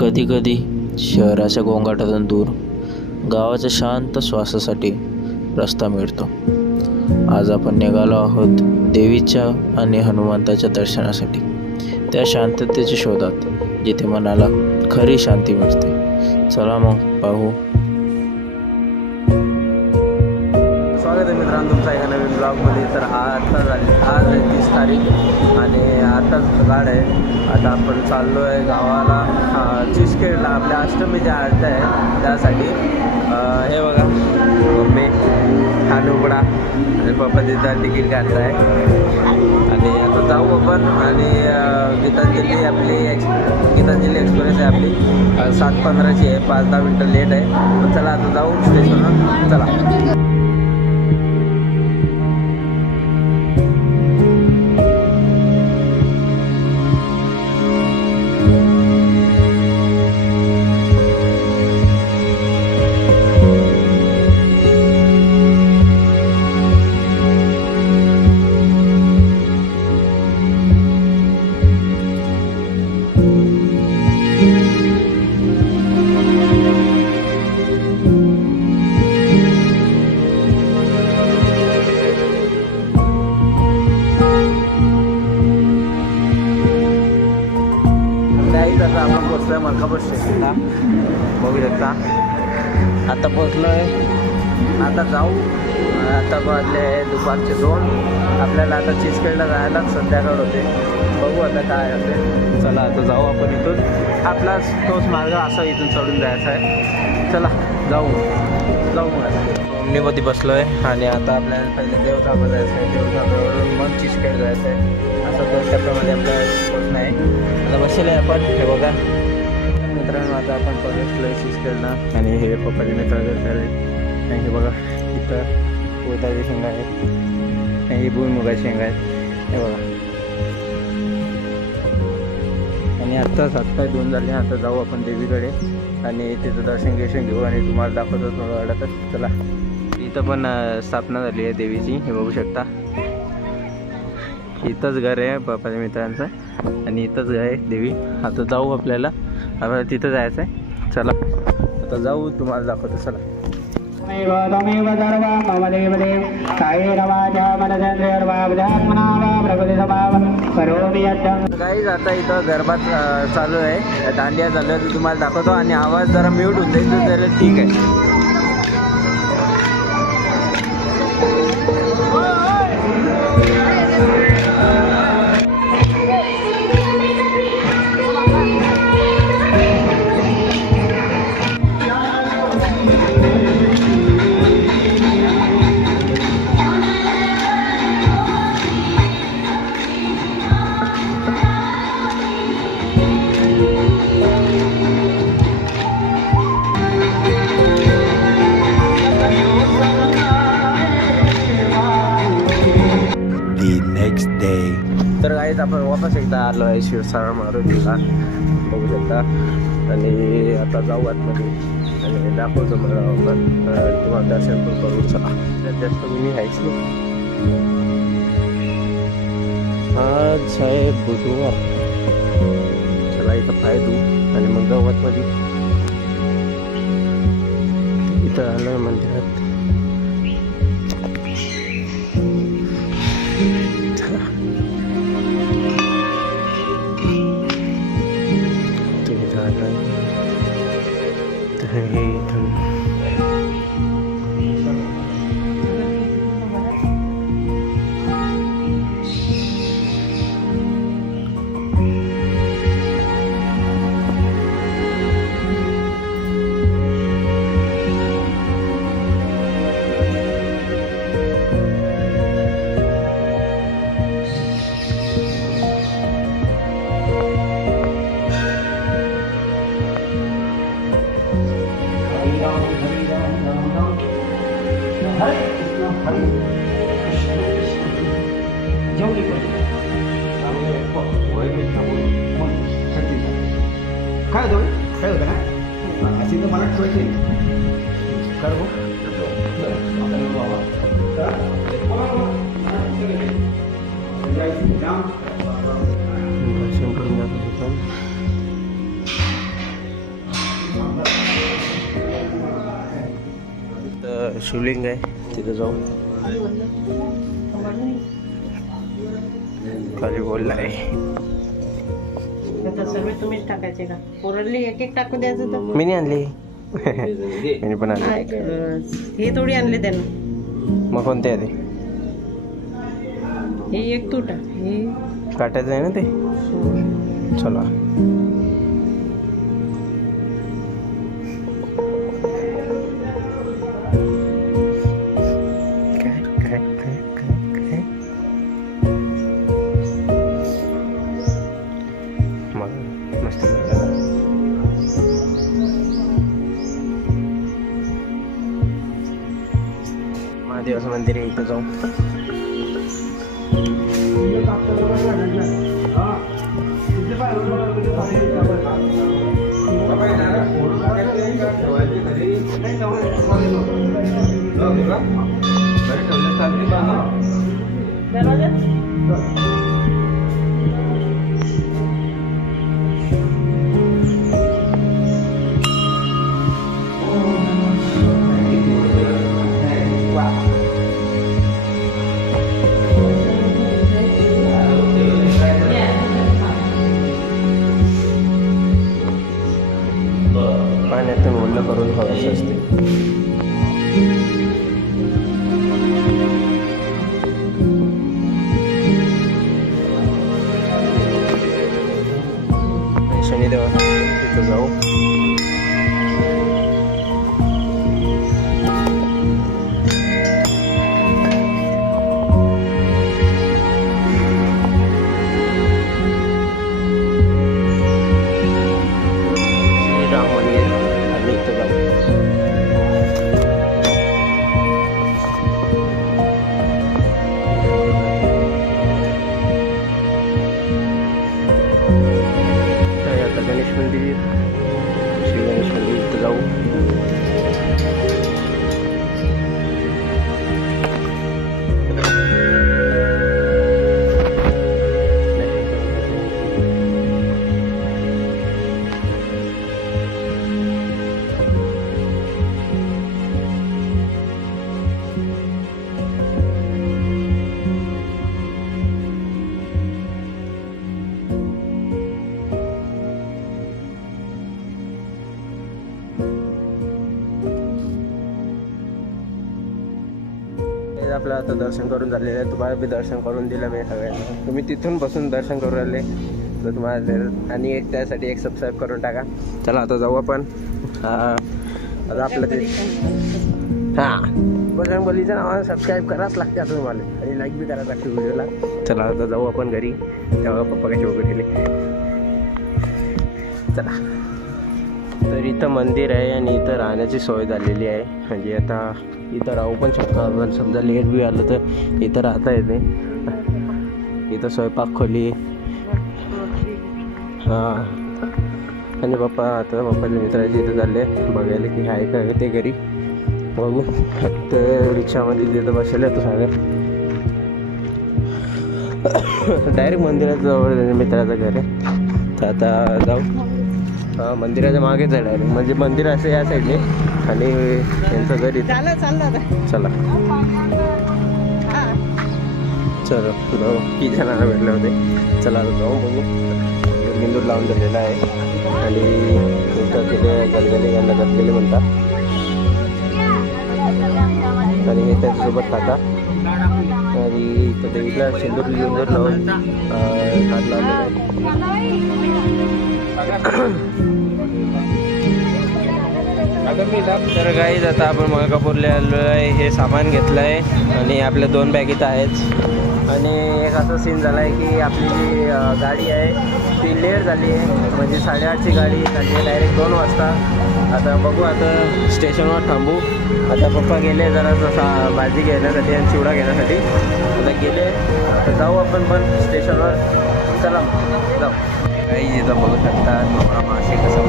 कधी कधी शहराच्या गोंगाटातून दूर गावाच्या शांत श्वासासाठी रस्ता मिळतो। आज आपण निघालो आहोत देवीच्या आणि हनुमंताच्या दर्शनासाठी, त्या शांततेच्या शोधात जिथे मनाला खरी शांती मिळते। चला मग पाहू। स्वागत आहे मित्रांनो तुमचा एका नवीन ब्लॉगमध्ये। तर आज आहे 30 तारीख आणि आताच गाड आहे। आता आपण चाललो आहे गावाला चिचखेडला, आपल्या अष्टमीच्या आरती आहे त्यासाठी। हे बघा मम्मी खाणू उघडा आणि पप्पा तिथं तिकीट काढत आहे आणि आता जाऊ आपण। आणि गीतांजली एक्सप्रेस आहे आपली 7:15ची आहे, 5-10 मिनटं लेट आहे। पण चला आता जाऊ स्टेशनवर, चला। आता आपण पोचलोय मलकापूर स्टेशनला, बघू शकता। आता पोचलोय, आता जाऊ। आता वाजले दुपारचे 2। आपल्याला आता चिचखेडला जायला संध्याकाळ होते, बघू आता काय होते। चला आता जाऊ आपण इथून, आपला तोच मार्ग असा इथून चढून जायचा आहे। चला जाऊ ओमनीमध्ये बसलोय आणि आता आपल्याला पहिले देवधाम जायचं आहे, देवधामावरून मग चिचखेड जायचं आहे। असं 2 टप्प्यामध्ये आपल्याला पोचणं आहे। आता बसले आपण, हे बघा मित्रांनो, आता आपण पोहोचलोय चिचखेडला आणि हे पप्पाचे मित्र आणि हे बघा इथं उडदाची शेंगा आहेत आणि भुईमुगाची शेंगा आहेत, हे बघा। आणि आत्ता 7:02 झाले। आता जाऊ आपण देवीकडे आणि तिथं दर्शन घेऊ आणि तुम्हाला दाखवतो थोडं वाटत। चला, इथं पण स्थापना झाली आहे देवीची, हे बघू शकता। इथंच घर आहे पप्पाच्या मित्रांचं आणि इथंच आहे देवी। आता जाऊ, आपल्याला तिथं जायचं आहे। चला आता जाऊ, तुम्हाला दाखवतो, चला। गाईज आता इथं गरबा चालू आहे, दांडिया चालू आहे, तुम्हाला दाखवतो। आणि आवाज जरा म्यूट होते तर ठीक आहे। तर गाईज आपण वापस एकदा आलो आहे शिरसाळ मारुतीला, बघू शकता। आणि आता जाऊ आतमध्ये आणि दाखवतो मला आपण, तुम्हाला दर्शन पण करू। चला, जास्त मी आहेच नाही, आज आहे बुधवार। चला इथं पाय धू आणि मग जाऊ आतमध्ये। इथं आलोय मंदिरात। काय होतं ना अशी तर मला ठेवायची कर शिवलिंग आहे तिथं जाऊ. खाली बोलला आहे. सर्व तुम्हीच टाकायचे का? पोरांनी एक एक टाकू द्यायचं तर मी नाही आणली. मी पण आणली. हे थोडी आणले त्यानं. मग कोणते आहे ते? हे एक तू टाक. हे काटायचं आहे ना ते. चला मस्त महादेवाचं मंदिर आहे इथं जाऊ. पाण्यातून ओलं करून ठेवायचं असते. शनिदेवा तिथं जाऊ. श्रीराम मंदिर आणि इथं जाऊ. आता गणेश मंदिर, श्री गणेश मंदिर इथं जाऊ. आपलं आता दर्शन करून झालेलं आहे. तुम्हाला बी दर्शन करून दिलं मी सगळ्यांना. तुम्ही तिथून बसून दर्शन करून राहिले तर तुम्हाला आणि एक त्यासाठी एक सबस्क्राईब करून टाका. चला आता जाऊ आपण. आता आपलं ते बजरंगबलीच्या नावानं सबस्क्राईब करावंच लागते आता तुम्हाला आणि लाईक बी करायला लागते व्हिडिओला. चला आता जाऊ आपण घरी. तेव्हा पप्पा कसे वगैरे गेले. चला तर इथं मंदिर आहे आणि इथं राहण्याची सोय झालेली आहे. म्हणजे आता इथं राहू पण शकतो आपण. समजा लेट बी आलं तर इथं राहता येते. इथं स्वयंपाक खोली. हां आणि पप्पा आता पप्पाच्या मित्राचे इथं चालले बघायला की आहे का ते घरी. बघू तर रिक्षामध्ये तिथं बसले तो सागर. डायरेक्ट मंदिराच्या जवळ मित्राचं घर आहे. तर आता जाऊ. मंदिराच्या मागेच आहे डायरेक्ट. म्हणजे मंदिर असं या साईडने आणि यांचं घर इथे. चला चलो किती जणांना भेटले होते. चला आता जाऊ बघू. बिंदूर लावून दिलेला आहे आणि इथं तिथे गलगले यांना गलगले म्हणतात. आणि हे त्याच्यासोबत काका आणि इथं देवीला सिंदूर लावून हात लावलेला आहे. तर गाईज आता आपण मलकापूरला आलो आहे. हे सामान घेतलं आहे आणि आपल्या 2 बॅग इथं आहेत. आणि एक असा सीन झाला आहे की आपली जी गाडी आहे ती लेट झाली आहे. म्हणजे 8:30ची गाडी झाली आहे डायरेक्ट 2 वाजता. आता बघू आता स्टेशनवर थांबू. आता पप्पा गेले जरा भाजी घेण्यासाठी आणि चिवडा घेण्यासाठी. आता गेले तर जाऊ आपण पण स्टेशनवर. चला जाऊ. काही इथं बघू शकता मासे कसं